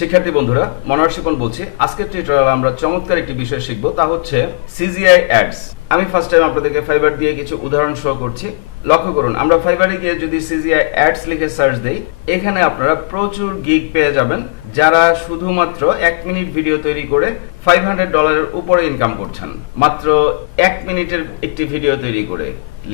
শিক্ষার্থী বন্ধুরা শিপন বলছি। আজকের টিউটোরিয়ালে আমরা চমৎকার একটি বিষয় শিখব, তা হচ্ছে সিজিআই অ্যাডস আমি ফার্স্ট টাইম আপনাদেরকে ফাইবার দিয়ে কিছু উদাহরণ শো করছি। লক্ষ্য করুন, আমরা ফাইবারে গিয়ে যদি সিজিআই অ্যাডস লিখে সার্চ দেই, এখানে আপনারা প্রচুর গিগ পেয়ে যাবেন, যারা শুধুমাত্র এক মিনিট ভিডিও তৈরি করে ফাইভ হান্ড্রেড ডলারের উপরে ইনকাম করছেন। মাত্র এক মিনিটের একটি ভিডিও তৈরি করে।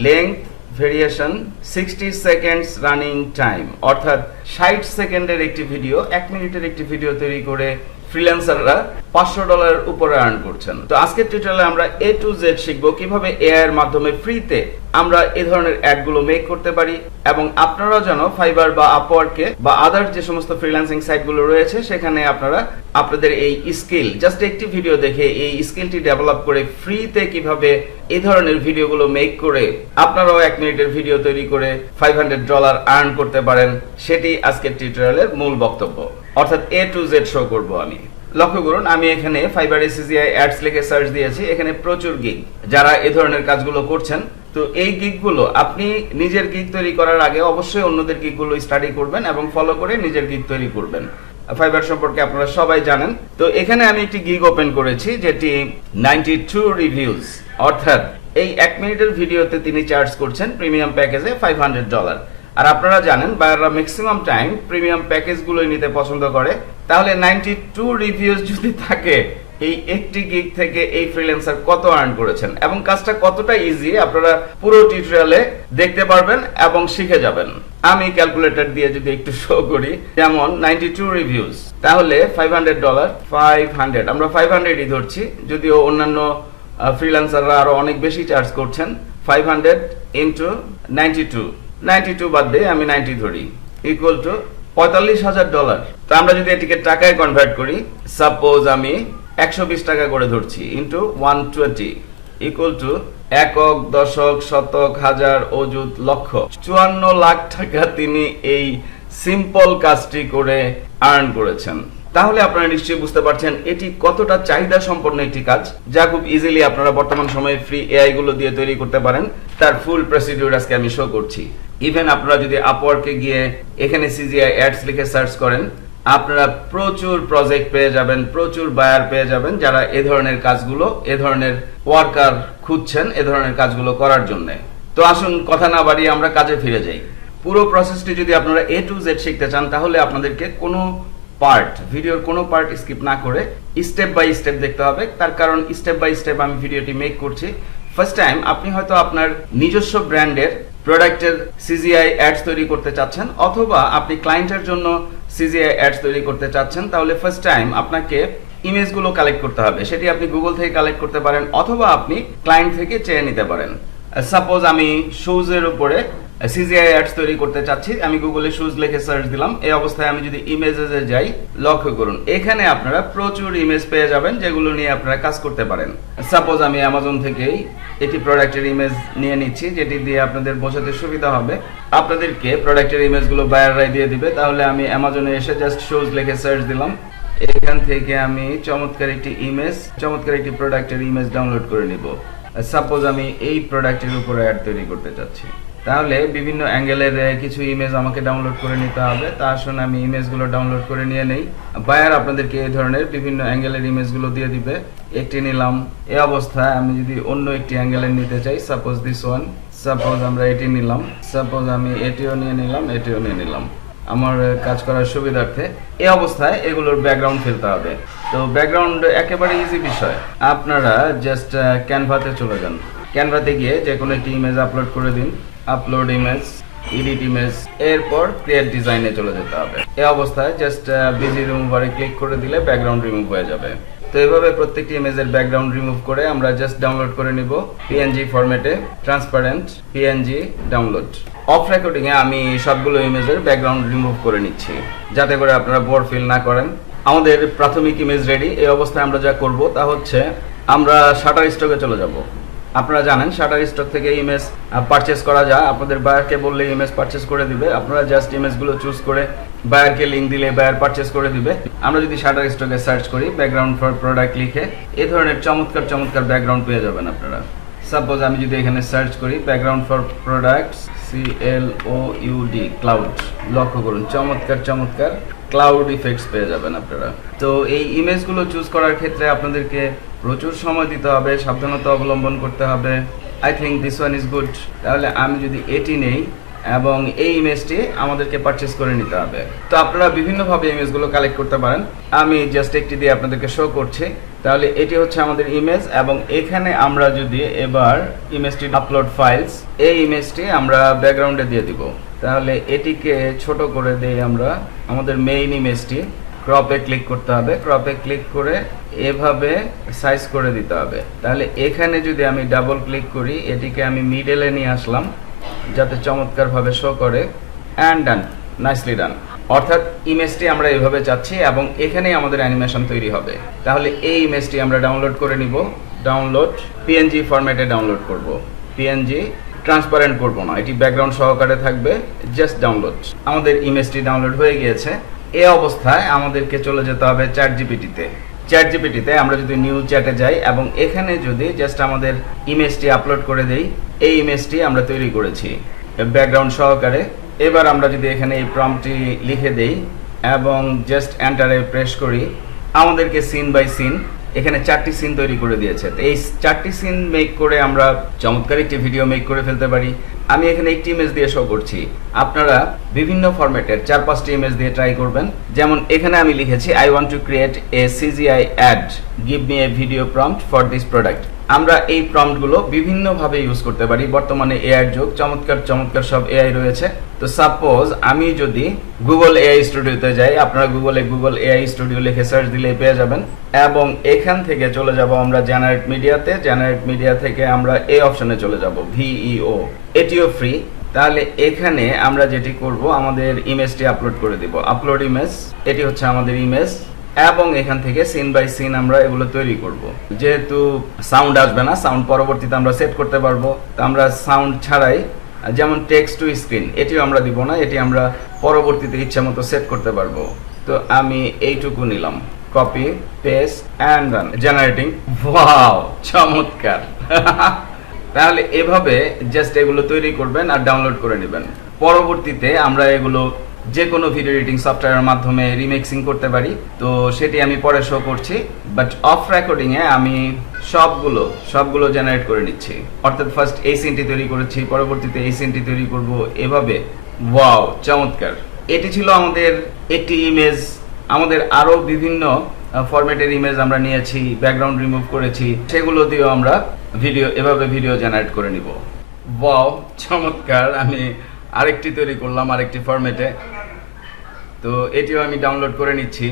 Length variation sixty seconds running time অর্থাৎ ষাট সেকেন্ডের একটি ভিডিও এক মিনিটের একটি ভিডিও তৈরি করে ফ্রিল্যান্সাররা পাঁচশো ডলারের উপরে আর্ন করছেন। তো আজকের টিউটোরিয়ালে আমরা এ টু জেড শিখব কীভাবে এআই এর মাধ্যমে ফ্রিতে আমরা এ ধরনের অ্যাডগুলো মেক করতে পারি এবং আপনারাও যেন ফাইবার বা আপওয়ার্কে বা আদার যে সমস্ত ফ্রিল্যান্সিং সাইটগুলো রয়েছে, সেখানে আপনারা আপনাদের এই স্কিল জাস্ট একটি ভিডিও দেখে এই স্কিলটি ডেভেলপ করে ফ্রিতে কীভাবে এই ধরনের ভিডিওগুলো মেক করে আপনারাও এক মিনিটের ভিডিও তৈরি করে ফাইভ হান্ড্রেড ডলার আর্ন করতে পারেন, সেটি আজকের টিউটোরিয়ালের মূল বক্তব্য। অর্থাৎ এ টু জেড শো করব আমি। লক্ষ্য করুন, আমি এখানে ফাইবার এসিজিআই অ্যাডস লিখে সার্চ দিয়েছি, এখানে প্রচুর গিগ যারা এ ধরনের কাজগুলো করছেন, তো এই গিগগুলো আপনি নিজের গিগ তৈরি করার আগে অবশ্যই অন্যদের গিগগুলো স্টাডি করবেন এবং ফলো করে নিজের গিগ তৈরি করবেন। ফাইবার সম্পর্কে আপনারা সবাই জানেন। তো এখানে আমি একটি গিগ ওপেন করেছি, যেটি নাইনটি টু রিভিউজ অর্থাৎ এই এক মিনিটের ভিডিওতে তিনি চার্জ করছেন প্রিমিয়াম প্যাকেজে ফাইভ হান্ড্রেড ডলার আর আপনারা জানেন বায়াররা ম্যাক্সিমাম টাইম প্রিমিয়াম প্যাকেজগুলোই নিতে পছন্দ করে। তাহলে নাইনটি টু রিভিউজ যদি থাকে, এই একটি গিগ থেকে এই ফ্রিল্যান্সার কত আর্ন করেছেন? এবং কাজটা কতটা ইজি আপনারা পুরো টিউটোরিয়ালে দেখতে পারবেন এবং শিখে যাবেন। আমি ক্যালকুলেটর দিয়ে যদি একটু শো করি, যেমন নাইনটি টু রিভিউজ তাহলে five hundred dollar five hundred আমরা ফাইভ হান্ড্রেডই ধরছি, যদিও অন্যান্য ফ্রিল্যান্সাররা আরও অনেক বেশি চার্জ করছেন five hundred into ninety two ninety two বাদ দিয়ে আমি নাইনটি ধরি। ইকুয়াল টু পঁয়তাল্লিশ হাজার ডলার তো আমরা যদি এটিকে টাকায় কনভার্ট করি সাপোজ আমি একশো বিশ টাকা করে ধরছি into one twenty equal to একক, দশক, শতক, হাজার লক্ষ। চুয়ান্ন লাখ টাকা তিনি এই সিম্পল কাজটি করে আর্ন করেছেন। তাহলে আপনারা নিশ্চয়ই বুঝতে পারছেন, এটি কতটা চাহিদা সম্পন্ন একটি কাজ, যা খুব ইজিলি আপনারা বর্তমান সময়ে ফ্রি এআই গুলো দিয়ে তৈরি করতে পারেন। তার ফুল প্রসিডিউর আজকে আমি শো করছি। ইভেন আপনারা যদি আপওয়ার্কে গিয়ে এখানে সিজিআই অ্যাডস লিখে সার্চ করেন, আপনারা প্রচুর প্রজেক্ট পেয়ে যাবেন, প্রচুর বায়ার পেয়ে যাবেন যারা এ ধরনের কাজগুলো, এ ধরনের ওয়ার্কার খুঁজছেন, এ ধরনের কাজগুলো করার জন্য। তো আসুন, কথা না বাড়িয়ে আমরা কাজে ফিরে যাই। পুরো প্রসেসটি যদি আপনারা এ টু জেড শিখতে চান, তাহলে আপনাদেরকে কোনো পার্ট ভিডিওর কোনো পার্ট স্কিপ না করে স্টেপ বাই স্টেপ দেখতে হবে। তার কারণ স্টেপ বাই স্টেপ আমি ভিডিওটি মেক করছি। ফার্স্ট টাইম আপনি হয়তো আপনার নিজস্ব ব্র্যান্ডের প্রোডাক্টের সিজিআই অ্যাডস তৈরি করতে চাচ্ছেন অথবা আপনি ক্লায়েন্টের জন্য সিজিআই অ্যাডস তৈরি করতে চাচ্ছেন, তাহলে ফার্স্ট টাইম আপনাকে ইমেজগুলো কালেক্ট করতে হবে। সেটি আপনি গুগল থেকে কালেক্ট করতে পারেন অথবা আপনি ক্লায়েন্ট থেকে চেয়ে নিতে পারেন। সাপোজ আমি শুজের উপরে সিজিআই অ্যাডস তৈরি করতে চাচ্ছি, আমি গুগলে শুজ লিখে সার্চ দিলাম। এই অবস্থায় আমি যদি ইমেজে যাই, লক্ষ্য করুন, এখানে আপনারা প্রচুর ইমেজ পেয়ে যাবেন, যেগুলো নিয়ে আপনারা কাজ করতে পারেন। সাপোজ আমি অ্যামাজন থেকেই এটি প্রোডাক্টের ইমেজ নিয়ে নিচ্ছি, যেটি দিয়ে আপনাদের বোঝাতে সুবিধা হবে। আপনাদেরকে প্রোডাক্টের ইমেজগুলো বায়াররাই দিয়ে দিবে। তাহলে আমি অ্যামাজনে এসে জাস্ট শুজ লিখে সার্চ দিলাম। এখান থেকে আমি চমৎকার একটি ইমেজ চমৎকার একটি প্রোডাক্টের ইমেজ ডাউনলোড করে নিব। সাপোজ আমি এই প্রোডাক্টের উপরে অ্যাড তৈরি করতে চাচ্ছি। তাহলে বিভিন্ন অ্যাঙ্গেলের কিছু ইমেজ আমাকে ডাউনলোড করে নিতে হবে। তা আসুন আমি ইমেজগুলো ডাউনলোড করে নিয়ে নেই। বায়ার আপনাদেরকে এই ধরনের বিভিন্ন অ্যাঙ্গেলের ইমেজগুলো দিয়ে দিবে। একটি নিলাম এই অবস্থায় আমি যদি অন্য একটি অ্যাঙ্গেলের নিতে চাই সাপোজ দিস ওয়ান সাপোজ আমরা এটি নিলাম। সাপোজ আমি এটিও নিয়ে নিলাম, এটিও নিয়ে নিলাম। আমার কাজ করার সুবিধার্থে এই অবস্থায় এগুলোর ব্যাকগ্রাউন্ড ফেলতে হবে। তো ব্যাকগ্রাউন্ড একেবারে ইজি বিষয়। আপনারা জাস্ট ক্যানভাতে চলে যান। ক্যানভাতে গিয়ে যে কোনো একটি ইমেজ আপলোড করে দিন। আপলোড ইমেজ এডিট ইমেজ এরপর ক্রিয়েট ডিজাইনে চলে যেতে হবে। এই অবস্থায় জাস্ট বিজি রিমুভারে ক্লিক করে দিলে ব্যাকগ্রাউন্ড রিমুভ হয়ে যাবে। তো এভাবে প্রত্যেকটি ইমেজের ব্যাকগ্রাউন্ড রিমুভ করে আমরা জাস্ট ডাউনলোড করে নিব পিএনজি ফরম্যাটে transparent PNG download off recording এ আমি সবগুলো ইমেজের ব্যাকগ্রাউন্ড রিমুভ করে নিচ্ছি, যাতে করে আপনারা বোর ফিল না করেন। আমাদের প্রাথমিক ইমেজ রেডি এই অবস্থায় আমরা যা করব তা হচ্ছে আমরা শাটার স্টকে চলে যাব। আপনারা জানেন শাটার স্টক থেকে ইমেজ পারচেস করা যায়। আপনাদের বায়ারকে বললে ইমেজ পারচেস করে দিবে। আপনারা জাস্ট ইমেজগুলো চুজ করে বায়ারকে লিঙ্ক দিলে বায়ার পারচেস করে দিবে। আমরা যদি শাটার স্টকে সার্চ করি ব্যাকগ্রাউন্ড ফর প্রোডাক্ট লিখে, এ ধরনের চমৎকার চমৎকার ব্যাকগ্রাউন্ড পেয়ে যাবেন আপনারা। সাপোজ আমি যদি এখানে সার্চ করি background for products C L O U D cloud লক্ষ্য করুন, চমৎকার চমৎকার। ক্লাউড ইফেক্টস পেয়ে যাবেন আপনারা। তো এই ইমেজগুলো চুজ করার ক্ষেত্রে আপনাদেরকে প্রচুর সময় দিতে হবে, সাবধানতা অবলম্বন করতে হবে। I think this one is good তাহলে আমি যদি এটি নেই এবং এই ইমেজটি আমাদেরকে পারচেস করে নিতে হবে। তো আপনারা বিভিন্নভাবে ইমেজগুলো কালেক্ট করতে পারেন। আমি জাস্ট একটি দিয়ে আপনাদেরকে শো করছি। তাহলে এটি হচ্ছে আমাদের ইমেজ এবং এখানে আমরা যদি এবার ইমেজটি আপলোড ফাইলস এই ইমেজটি আমরা ব্যাকগ্রাউন্ডে দিয়ে দিব। তাহলে এটিকে ছোট করে দেই আমরা। আমাদের মেইন ইমেজটি ক্রপে ক্লিক করতে হবে। ক্রপে ক্লিক করে এভাবে সাইজ করে দিতে হবে। তাহলে এখানে যদি আমি ডাবল ক্লিক করি, এটিকে আমি মিডলে নিয়ে আসলাম, যাতে চমৎকারভাবে শো করে। অ্যান্ড ডান নাইসলি ডান অর্থাৎ ইমেজটি আমরা এভাবে চাচ্ছি এবং এখানেই আমাদের অ্যানিমেশন তৈরি হবে। তাহলে এই ইমেজটি আমরা ডাউনলোড করে নিব। ডাউনলোড পিএনজি ফরম্যাটে ডাউনলোড করব। পিএনজি ট্রান্সপারেন্ট করব না। এটি ব্যাকগ্রাউন্ড সহকারে থাকবে জাস্ট ডাউনলোড আমাদের ইমেজটি ডাউনলোড হয়ে গিয়েছে। এই অবস্থায় আমাদেরকে চলে যেতে হবে চ্যাট জিপিটিতে চ্যাট জিপিটিতে আমরা যদি নিউ চ্যাটে যাই এবং এখানে যদি জাস্ট আমাদের ইমেজটি আপলোড করে দেই, এই ইমেজটি আমরা তৈরি করেছি। ব্যাকগ্রাউন্ড সহকারে। এবার আমরা যদি এখানে এই প্রম্পটি লিখে দেই এবং জাস্ট এন্টারে প্রেস করি, আমাদেরকে সিন বাই সিন এখানে চারটি সিন তৈরি করে দিয়েছে। এই চারটি সিন মেক করে আমরা চমৎকার একটি ভিডিও মেক করে ফেলতে পারি। আমি এখানে একটি ইমেজ দিয়ে শো করছি। আপনারা বিভিন্ন ফরম্যাটের চার পাঁচটি ইমেজ দিয়ে ট্রাই করবেন। যেমন এখানে আমি লিখেছি I want to create a CGI ad give me a video prompt for this product আমরা এই প্রম্পটগুলো বিভিন্নভাবে ইউজ করতে পারি। বর্তমানে এআই যুগ, চমৎকার চমৎকার সব এআই রয়েছে। তো সাপোজ আমি যদি গুগল এআই স্টুডিওতে যাই, আপনারা গুগলে গুগল এআই স্টুডিও লিখে সার্চ দিলে পেয়ে যাবেন। এবং এখান থেকে চলে যাব আমরা জেনারেট মিডিয়াতে জেনারেট মিডিয়া থেকে আমরা এই অপশনে চলে যাব ভিইও এটিও ফ্রি তাহলে এখানে আমরা যেটি করব, আমাদের ইমেজটি আপলোড করে দিব। আপলোড ইমেজ এটি হচ্ছে আমাদের ইমেজ এবং এখান থেকে সিন বাই সিন আমরা এগুলো তৈরি করব। যেহেতু সাউন্ড আসবে না সাউন্ড পরবর্তীতে আমরা সেট করতে পারব। তো আমরা সাউন্ড ছাড়াই, যেমন টেক্সট টু স্ক্রিন এটিও আমরা দিব না, এটি আমরা পরবর্তীতে ইচ্ছা মতো সেট করতে পারব। তো আমি এইটুকু নিলাম। Copy paste and generating wow চমৎকার! তাহলে এভাবে জাস্ট এগুলো তৈরি করবেন আর ডাউনলোড করে নেবেন। পরবর্তীতে আমরা এগুলো যে কোনো ভিডিও এডিটিং সফটওয়্যারের মাধ্যমে রিমিক্সিং করতে পারি। তো সেটি আমি পরে শো করছি বাট অফ রেকর্ডিং এ আমি সবগুলো সবগুলো জেনারেট করে নিচ্ছি। অর্থাৎ ফার্স্ট এই সিনটি তৈরি করেছি, পরবর্তীতে এই সিনটি তৈরি করব এভাবে। ওয়াও চমৎকার। এটি ছিল আমাদের একটি ইমেজ আমাদের আরও বিভিন্ন ফরম্যাটের ইমেজ আমরা নিয়েছি ব্যাকগ্রাউন্ড রিমুভ করেছি। সেগুলো দিয়েও আমরা ভিডিও, এভাবে ভিডিও জেনারেট করে নিব। ওয়াও চমৎকার, আমি আরেকটি তৈরি করলাম আরেকটি ফরম্যাটে তো এটিও আমি ডাউনলোড করে নিচ্ছি।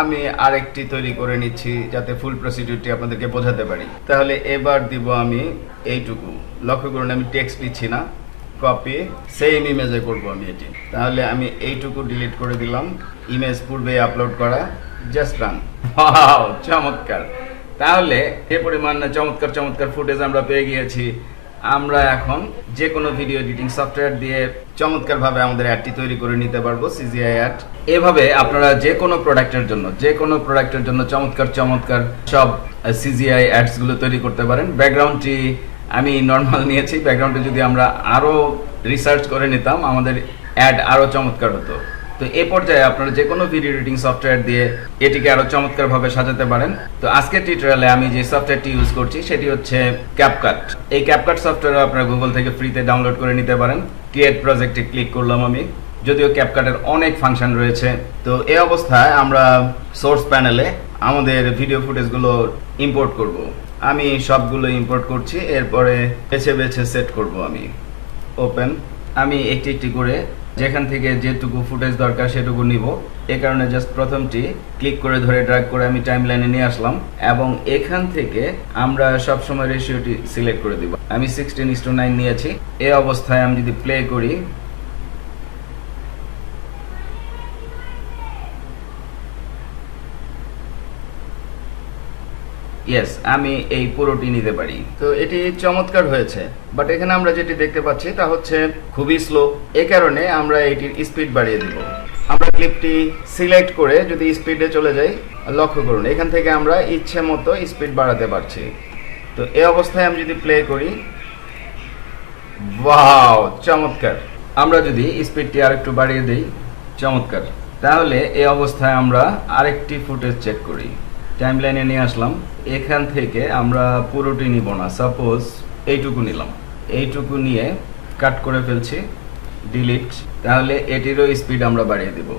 আমি আরেকটি তৈরি করে নিচ্ছি যাতে ফুল প্রসিডিউরটি আপনাদেরকে বোঝাতে পারি। তাহলে এবার দিব আমি এইটুকু। লক্ষ্য করুন, আমি টেক্সট দিচ্ছি না। কপি সেম ইমেজে করব আমি এটি। তাহলে আমি এইটুকু ডিলিট করে দিলাম। ইমেজ পূর্বে আপলোড করা। জাস্ট রান চমৎকার। তাহলে এ পরিমাণ চমৎকার চমৎকার ফুটেজ আমরা পেয়ে গিয়েছি। আমরা এখন যে কোনো ভিডিও এডিটিং সফটওয়্যার দিয়ে চমৎকারভাবে আমাদের অ্যাডটি তৈরি করে নিতে পারব সিজিআই অ্যাড এভাবে আপনারা যে কোনো প্রোডাক্টের জন্য, যে কোনো প্রোডাক্টের জন্য চমৎকার চমৎকার সব সিজিআই অ্যাডসগুলো তৈরি করতে পারেন। ব্যাকগ্রাউন্ডটি আমি নর্মাল নিয়েছি। ব্যাকগ্রাউন্ডে যদি আমরা আরও রিসার্চ করে নিতাম, আমাদের অ্যাড আরও চমৎকার হতো। তো এই পর্যায়ে আপনারা যে কোনো ভিডিও এডিটিং সফটওয়্যার দিয়ে এটিকে আরও চমৎকারভাবে সাজাতে পারেন। তো আজকের টিউটোরিয়ালে আমি যে সফটওয়্যারটি ইউজ করছি, সেটি হচ্ছে ক্যাপকাট এই ক্যাপকাট সফটওয়্যার আপনারা গুগল থেকে ফ্রিতে ডাউনলোড করে নিতে পারেন। ক্রিয়েট প্রজেক্টে ক্লিক করলাম আমি। যদিও ক্যাপকাটের অনেক ফাংশন রয়েছে। তো এই অবস্থায় আমরা সোর্স প্যানেলে আমাদের ভিডিও ফুটেজগুলো ইম্পোর্ট করব। আমি সবগুলো ইম্পোর্ট করছি। এরপরে বেছে বেছে সেট করব আমি। ওপেন আমি একটি একটি করে যেখান থেকে যেটুকু ফুটেজ দরকার সেটুকু নিব। এ কারণে জাস্ট প্রথমটি ক্লিক করে ধরে ড্রাগ করে আমি টাইম লাইনে নিয়ে আসলাম এবং এখান থেকে আমরা সবসময় রেশিওটি সিলেক্ট করে দিব। আমি সিক্সটিন ইস টু নাইন নিয়েছি। এ অবস্থায় আমি যদি প্লে করি ইয়েস আমি এই পুরোটি নিতে পারি। তো এটি চমৎকার হয়েছে। বাট এখানে আমরা যেটি দেখতে পাচ্ছি তা হচ্ছে খুবই স্লো এ কারণে আমরা এটির স্পিড বাড়িয়ে দিব। আমরা ক্লিপটি সিলেক্ট করে যদি স্পিডে চলে যাই, লক্ষ্য করুন, এখান থেকে আমরা ইচ্ছে মতো স্পিড বাড়াতে পারছি। তো এ অবস্থায় আমি যদি প্লে করি ওয়াও চমৎকার। আমরা যদি স্পিডটি আরেকটু বাড়িয়ে দিই, চমৎকার। তাহলে এই অবস্থায় আমরা আরেকটি ফুটেজ চেক করি। টাইম লাইনে নিয়ে আসলাম। এখান থেকে আমরা পুরোটি নিব না। সাপোজ এইটুকু নিলাম। এইটুকু নিয়ে কাট করে ফেলছি ডিলিট তাহলে এটিরও স্পিড আমরা বাড়িয়ে দেব।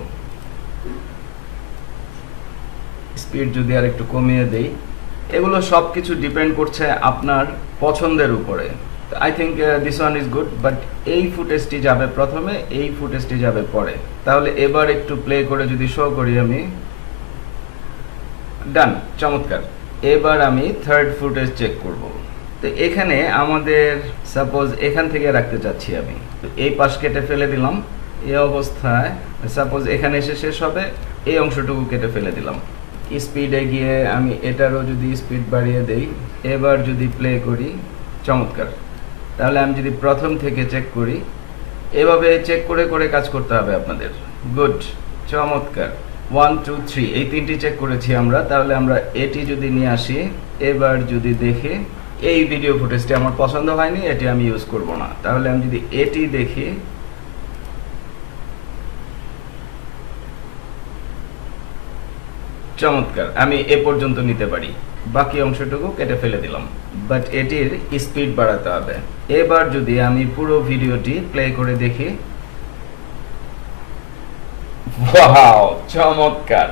স্পিড যদি আর একটু কমিয়ে দেই, এগুলো সব কিছু ডিপেন্ড করছে আপনার পছন্দের উপরে। I think this one is good but এই ফুটেজটি যাবে প্রথমে, এই ফুটেজটি যাবে পরে। তাহলে এবার একটু প্লে করে যদি শো করি আমি ডান চমৎকার। এবার আমি থার্ড ফুটেজ চেক করব। তো এখানে আমাদের সাপোজ এখান থেকে রাখতে চাচ্ছি আমি। এই পাশ কেটে ফেলে দিলাম। এই অবস্থায় সাপোজ এখানে এসে শেষ হবে। এই অংশটুকু কেটে ফেলে দিলাম। স্পিডে গিয়ে আমি এটারও যদি স্পিড বাড়িয়ে দেই, এবার যদি প্লে করি, চমৎকার। তাহলে আমি যদি প্রথম থেকে চেক করি, এভাবে চেক করে করে কাজ করতে হবে আপনাদের। গুড চমৎকার। ওয়ান টু থ্রি এই তিনটি চেক করেছি আমরা। তাহলে আমরা এটি যদি নিয়ে আসি, এবার যদি দেখি, এই ভিডিও ফুটেজটি আমার পছন্দ হয়নি, এটি আমি ইউজ করব না। তাহলে আমি যদি এটি দেখি, চমৎকার, আমি এ পর্যন্ত নিতে পারি। বাকি অংশটুকু কেটে ফেলে দিলাম। বাট এটির স্পিড বাড়াতে হবে। এবার যদি আমি পুরো ভিডিওটি প্লে করে দেখি ওয়াও চমৎকার।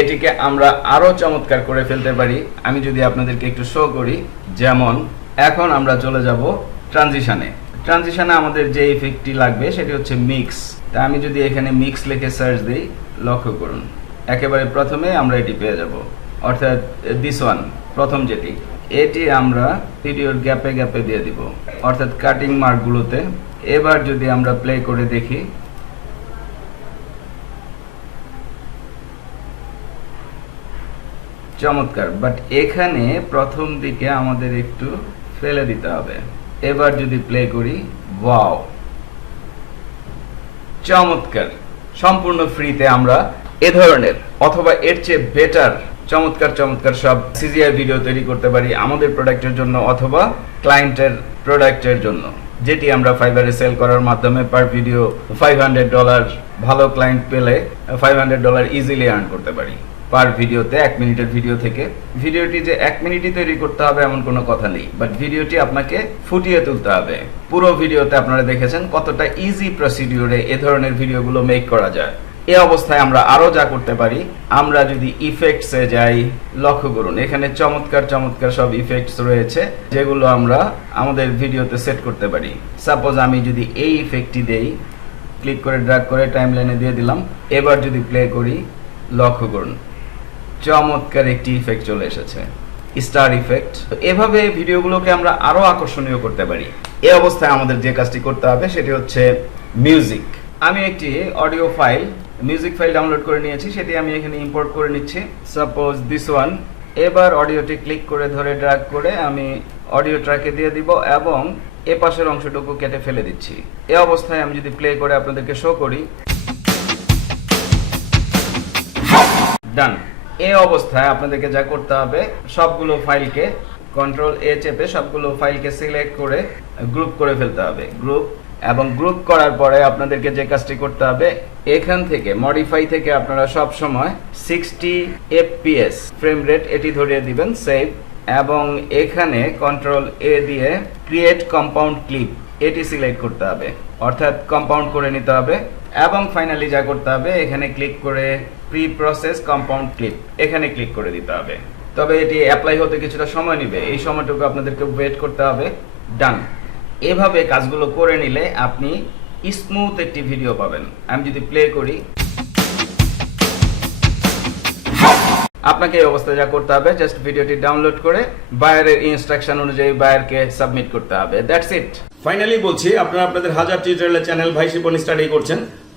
এটিকে আমরা আরও চমৎকার করে ফেলতে পারি। আমি যদি আপনাদেরকে একটু শো করি, যেমন এখন আমরা চলে যাব ট্রানজিশনে ট্রানজিশনে আমাদের যে ইফেক্টটি লাগবে, সেটি হচ্ছে মিক্স তা আমি যদি এখানে মিক্স লিখে সার্চ দিই, লক্ষ্য করুন। একেবারে প্রথমে আমরা এটি পেয়ে যাব। অর্থাৎ দিস ওয়ান প্রথম যেটি। এটি আমরা ভিডিওর গ্যাপে গ্যাপে দিয়ে দিব। অর্থাৎ কাটিং মার্কগুলোতে এবার যদি আমরা প্লে করে দেখি চমৎকার। বাট এখানে প্রথম দিকে আমাদের একটু ফেলে দিতে হবে। এবার যদি প্লে করি ওয়াও চমৎকার। সম্পূর্ণ ফ্রিতে আমরা এ ধরনের অথবা এর চেয়ে বেটার চমৎকার চমৎকার সব সিজিআই ভিডিও তৈরি করতে পারি আমাদের প্রোডাক্টের জন্য অথবা ক্লায়েন্টের প্রোডাক্টের জন্য। যেটি আমরা ফাইবারে সেল করার মাধ্যমে per video five hundred dollar ভালো ক্লায়েন্ট পেলে five hundred dollar easily earn করতে পারি। পার ভিডিওতে এক মিনিটের ভিডিও থেকে। ভিডিওটি যে এক মিনিটই তৈরি করতে হবে এমন কোনো কথা নেই। বাট ভিডিওটি আপনাকে ফুটিয়ে তুলতে হবে। পুরো ভিডিওতে আপনারা দেখেছেন কতটা ইজি প্রসিডিউরে এ ধরনের ভিডিওগুলো মেক করা যায়। এ অবস্থায় আমরা আরও যা করতে পারি, আমরা যদি ইফেক্টসে যাই, লক্ষ্য করুন, এখানে চমৎকার চমৎকার সব ইফেক্টস রয়েছে, যেগুলো আমরা আমাদের ভিডিওতে সেট করতে পারি। সাপোজ আমি যদি এই ইফেক্টটি দেই ক্লিক করে ড্রাগ করে টাইমলাইনে দিয়ে দিলাম, এবার যদি প্লে করি, লক্ষ্য করুন চমৎকার একটি ইফেক্ট চলে এসেছে স্টার ইফেক্ট এভাবে ভিডিওগুলোকে আমরা আরও আকর্ষণীয় করতে পারি। এ অবস্থায় আমাদের যে কাজটি করতে হবে সেটি হচ্ছে মিউজিক আমি একটি audio file music file download করে নিয়েছি, সেটি আমি এখানে ইম্পোর্ট করে নিচ্ছি। সাপোজ দিস ওয়ান এবার অডিওটি ক্লিক করে ধরে ড্রাগ করে আমি অডিও ট্র্যাকে দিয়ে দিব এবং এ পাশের অংশটুকু কেটে ফেলে দিচ্ছি। এ অবস্থায় আমি যদি প্লে করে আপনাদেরকে শো করি। ডান এই অবস্থায় আপনাদেরকে যা করতে হবে, সবগুলো ফাইলকে কন্ট্রোল এ চেপে সবগুলো ফাইলকে সিলেক্ট করে গ্রুপ করে ফেলতে হবে। গ্রুপ এবং গ্রুপ করার পরে আপনাদেরকে যে কাজটি করতে হবে, এখান থেকে মডিফাই থেকে আপনারা সব সময় সিক্সটি এফপিএস ফ্রেম রেট এটি ধরিয়ে দিবেন সেভ এবং এখানে কন্ট্রোল এ দিয়ে ক্রিয়েট কম্পাউন্ড ক্লিপ এটি সিলেক্ট করতে হবে। অর্থাৎ কম্পাউন্ড করে নিতে হবে, এবং ফাইনালি যা করতে হবে, এখানে ক্লিক করে প্রি প্রসেস কম্পাউন্ড ক্লিপ এখানে ক্লিক করে দিতে হবে। তবে এটি অ্যাপ্লাই হতে কিছুটা সময় নেবে। এই সময়টুকু আপনাদেরকে ওয়েট করতে হবে। ডান এভাবে কাজগুলো করে নিলে আপনি স্মুথ একটি ভিডিও পাবেন। আমি যদি প্লে করি। আপনাকে এই অবস্থায় যা করতে হবে জাস্ট ভিডিওটি ডাউনলোড করে বায়ারের ইনস্ট্রাকশন অনুযায়ী বায়ারকে সাবমিট করতে হবে। দ্যাটস ইট ফাইনালি বলছি, আপনারা আপনাদের হাজার টিউটোরিয়ালের চ্যানেল ভাই শিপন স্টাডি করছেন।